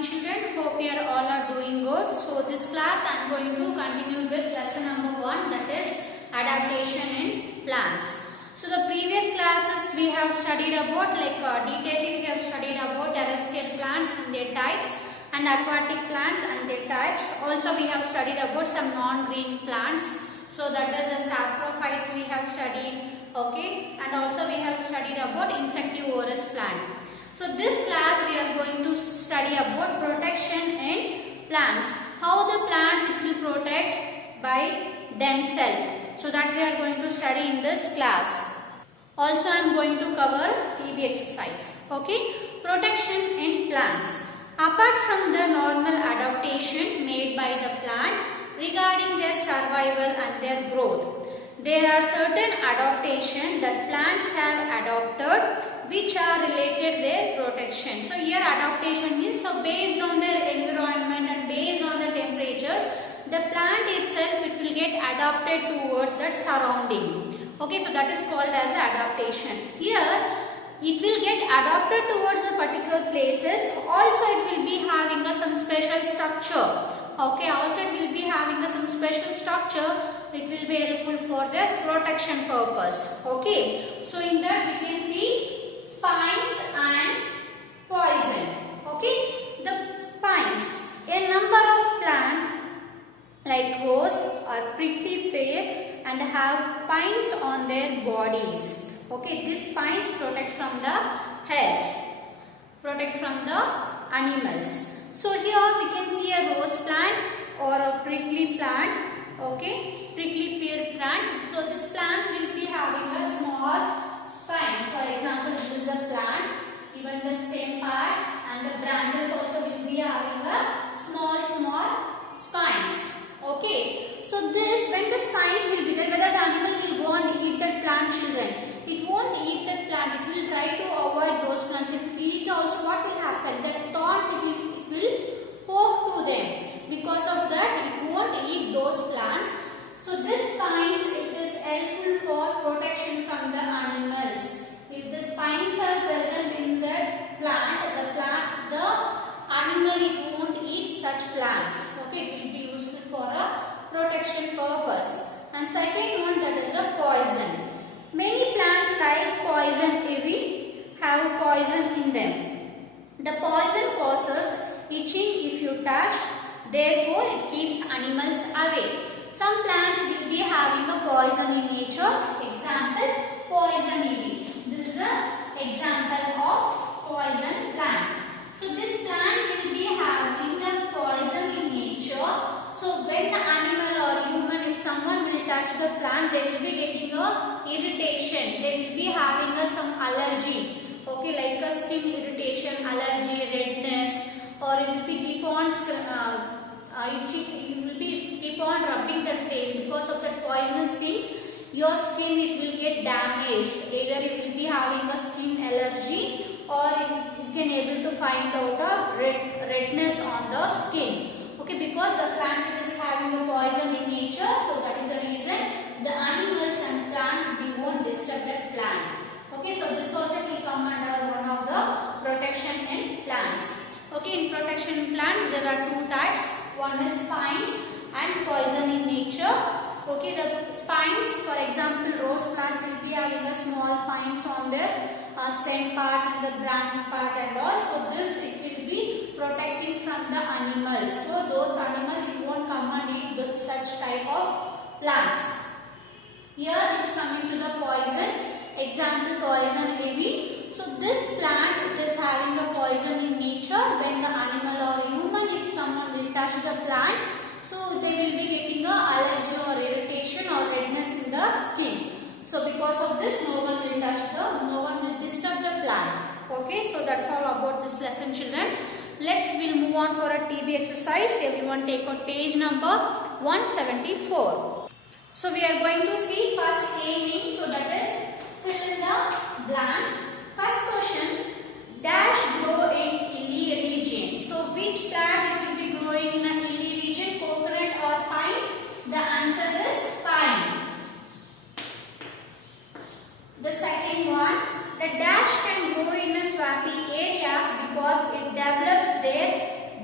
morning children. Hope you are all are doing good. So this class I am going to continue with lesson number 1, that is adaptation in plants. So the previous classes we have studied about detailing, we have studied about terrestrial plants and their types and aquatic plants and their types. Also we have studied about some non-green plants. So that is the saprophytes we have studied, okay, and also we have studied about insectivorous plant. So this class we are going to study about protection in plants. How the plants it will protect by themselves. So that we are going to study in this class. Also I am going to cover TB exercise. Okay, protection in plants. Apart from the normal adaptation made by the plant regarding their survival and their growth, there are certain adaptation that plants have adopted which are related their protection. So here adaptation means, so based on their environment and based on the temperature, the plant itself it will get adapted towards that surrounding. Okay, so that is called as adaptation. Here it will get adapted towards the particular places. Also it will be having some special structure. Okay, also it will be having some special structure. It will be helpful for their protection purpose. Okay, so in that we can see spines and poison. Okay, the spines. A number of plants like rose are prickly pear and have spines on their bodies. Okay, these spines protect from the heads, protect from the animals. So here we can see a rose plant or a prickly plant. Okay, prickly pear plant. So this plant will be having a small spines. For example, this is a plant. Even the stem part and the branches also will be having a small spines. Okay. So this, when the spines will be there, whether the animal will go and eat that plant, children, it won't eat that plant. It will try to avoid those plants. If it eat also, what will happen? The thorns it will poke to them. Because of that, it won't eat those plants. So this spines it is helpful for protection from the animals. If the spines are present in the plant, the animal it won't eat such plants. Okay, it will be useful for a protection purpose. And second one, that is a poison. Many plants like poison ivy have poison in them. The poison causes itching if you touch. Therefore, it keeps animals away. Some plants will be having a poison in nature. Example, poison ivy. This is an example of poison plant. So this plant will be having a poison in nature. So when the animal or human, if someone will touch the plant, they will be getting a irritation. They will be having some allergy. Okay, like a skin irritation, allergy, redness, or it will be keep on itchy. You will be keep on rubbing the place because of that poisonous things. Your skin it will get damaged. Either you will be having a skin allergy or you can able to find out a redness on the skin. Okay, because the plant is having a poison in nature, so that is the reason the animals and plants we won't disturb that plant. Okay, so this also will come under one of the protection in plants. Okay, in protection in plants there are two types. One is spines and poison in nature. Okay, the spines, for example, rose plant will be having a small spines on their stem part and the branch part and all. So this it will be protecting from the animals. So those animals it won't come and eat with such type of plants. Here it's coming to the poison. Example, poison ivy. So this plant it is having a poison in nature. When the animal or human, if someone will touch the plant, so they will be getting a allergy or irritation or redness in the skin. So because of this, no one will disturb the plant. Okay, so that's all about this lesson, children. We'll move on for a TB exercise. Everyone take out page number 174. So we are going to see first A, so that is fill in the blanks. First question, dash grow in hilly region. So which plant it will be growing in a hilly region, coconut or pine? The answer is pine. The second one, the dash can grow in a swampy areas because it develops there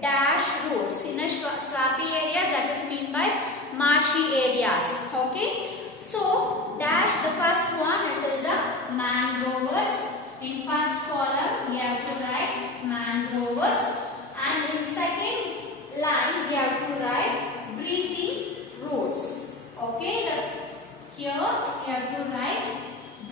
swampy areas, that is mean by marshy areas. Okay. So dash, the first one, it is the mangroves. In first column we have to write mangroves, and in second line we have to write breathing roots. Okay, here we have to write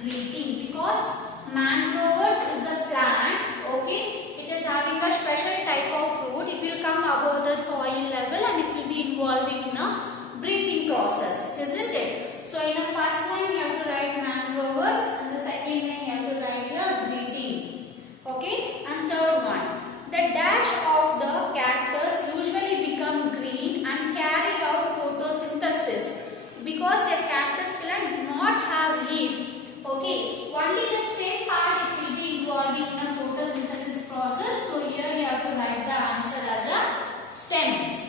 breathing because mangroves is a plant. Okay, it is having a special type of root. It will come above the soil level and it will be involving in a breathing process, isn't it? So in the first line you have to write mangroves, and the second line you have to write the breathing. Okay, and third one, the dash of the cactus usually become green and carry out photosynthesis because a cactus plant do not have leaf. Okay, only the stem part it will be involving in a photosynthesis process. So here you have to write the answer as a stem.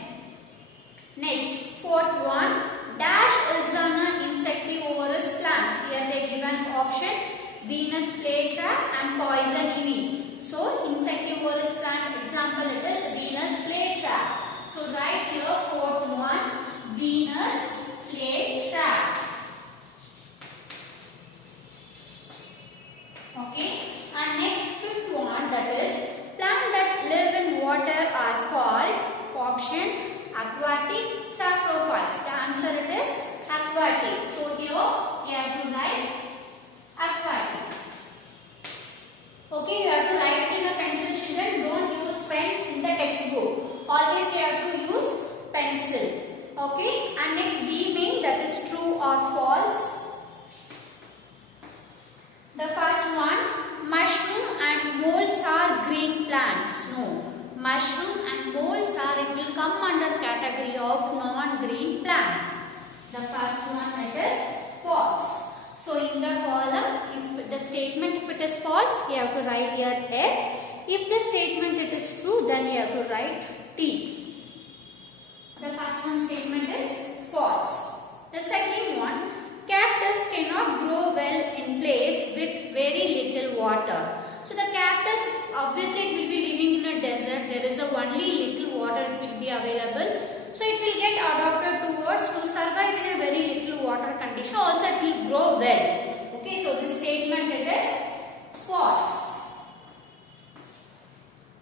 Next, fourth one, dash is an insectivorous plant. Here they given option Venus flytrap and poison ivy. So insectivorous plant example it is Venus flytrap. So write here fourth one, Venus flytrap. Okay, and next fifth one, that is plant that live in water are called option aquatic saprophytes. The answer it is aquatic. So here you have to write aquatic. Okay, you have to write it in a pencil, children. Don't use pen in the textbook. Always you have to use pencil. Okay, and next B main, that is true or false. The first one, mushroom and molds are green plants. No, mushroom and molds are, it will come under category of non-green plant. The first one, it is false. So in the column, if the statement if it is false, you have to write here F. If the statement it is true, then you have to write T. The first one statement is false. The second one, cactus cannot grow well in place with very little water. So the cactus obviously it will be living in a desert. There is only little water it will be available. So it will get adapted towards to survive in a very little water condition. Also it will grow well. Okay, so this statement it is false.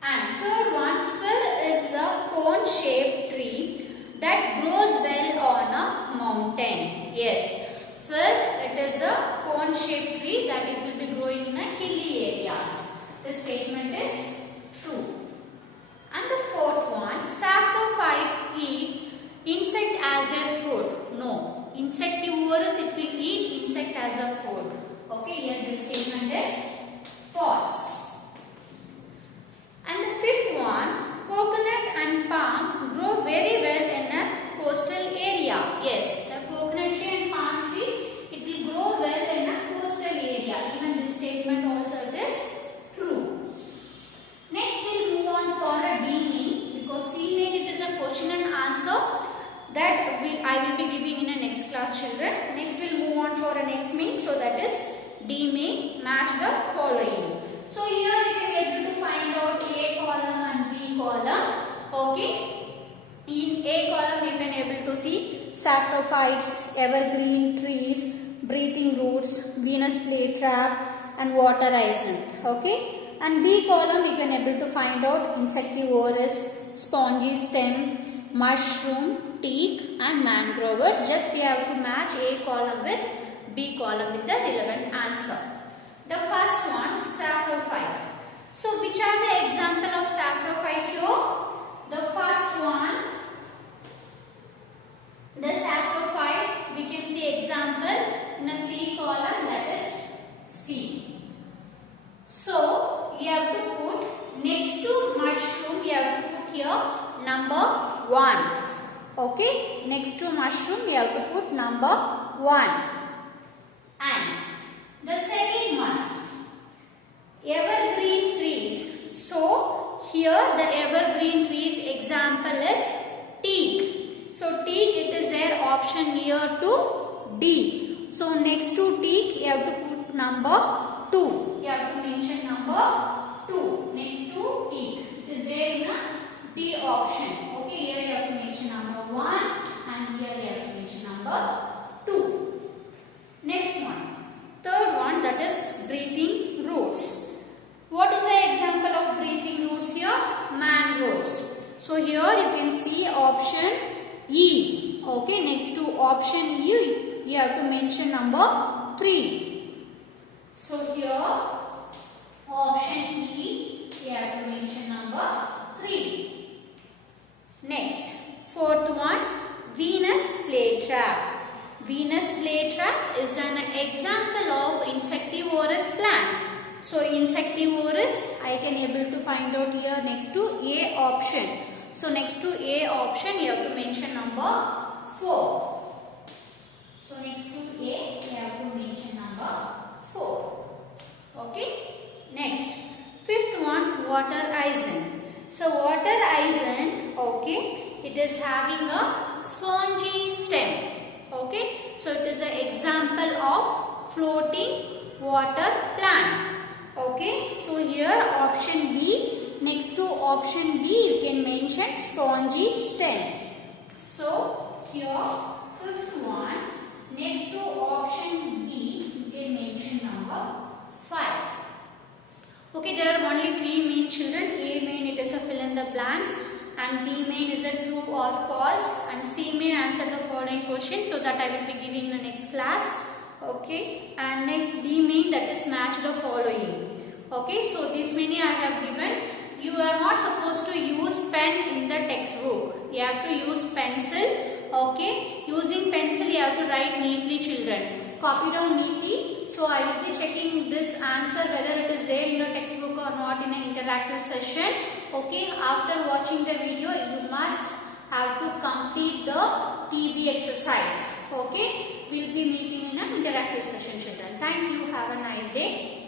And third one, fir is a cone-shaped tree that grows well on a mountain. Yes. Fir, it is a cone-shaped tree that it will be growing in a hilly areas. This statement is true. And the fourth one, saprophytes eat insect as their food. No, insectivorous it will eat insect as a food. Okay, here this statement is false. And the fifth one, coconut and palm grow very well in a coastal area. Yes, the coconut tree and palm tree, it will grow well in a coastal area. Even this statement also it is true. Next we'll move on for a D main, because C main it is a question and answer that I will be giving in a next class, children. Next we'll move on for a next main, so that is D main, match the following. So here you can be able to find out A column and B column. Okay. In A column you can able to see saprophytes, evergreen trees, breathing roots, Venus flytrap and water hyacinth. Okay. And B column you can able to find out insectivorous, spongy stem, mushroom, teak and mangroves. Just we have to match A column with B column with the relevant answer. The first one, saprophyte. So which are the example of saprophyte here? The first one, the saprophyte, we can see example in a C column, that is C. So you have to put next to mushroom, you have to put here number 1. Okay, next to mushroom you have to put number 1. And the second one, evergreen trees. So here the evergreen trees example is teak. So teak it is their option here to D. So next to teak you have to put number 2. You have to mention number 2 next to teak. It is there in a D option. Okay, here you have to mention and here we have to mention number 2. Next one, third one, that is breathing roots. What is the example of breathing roots here? Mangroves. So here you can see option E. Okay, next to option E, you have to mention number 3. So here option E, you have to mention number 3. Next, fourth one, Venus flytrap. Venus flytrap is an example of insectivorous plant. So insectivorous, I can able to find out here next to A option. So next to A option, you have to mention number 4. So next to A, you have to mention number 4. Okay. Next, fifth one, water isen. So water isen, okay, it is having a spongy stem. Okay, so it is an example of floating water plant. Okay, so here option B, next to option B you can mention spongy stem. So here fifth one, next to option B you can mention number 5. Okay, there are only 3 main children. A main, it is a fill in the blanks, and B main is a true or false, and C main answer the following question, so that I will be giving the next class. Okay, and next D main, that is match the following. Okay, so this many I have given. You are not supposed to use pen in the textbook. You have to use pencil. Okay, using pencil you have to write neatly, children. Copy down neatly. So I will be checking this answer whether it is there in your textbook or not in an interactive session. Okay, after watching the video you must have to complete the TB exercise. Okay, we will be meeting in an interactive session, children. Thank you. Have a nice day.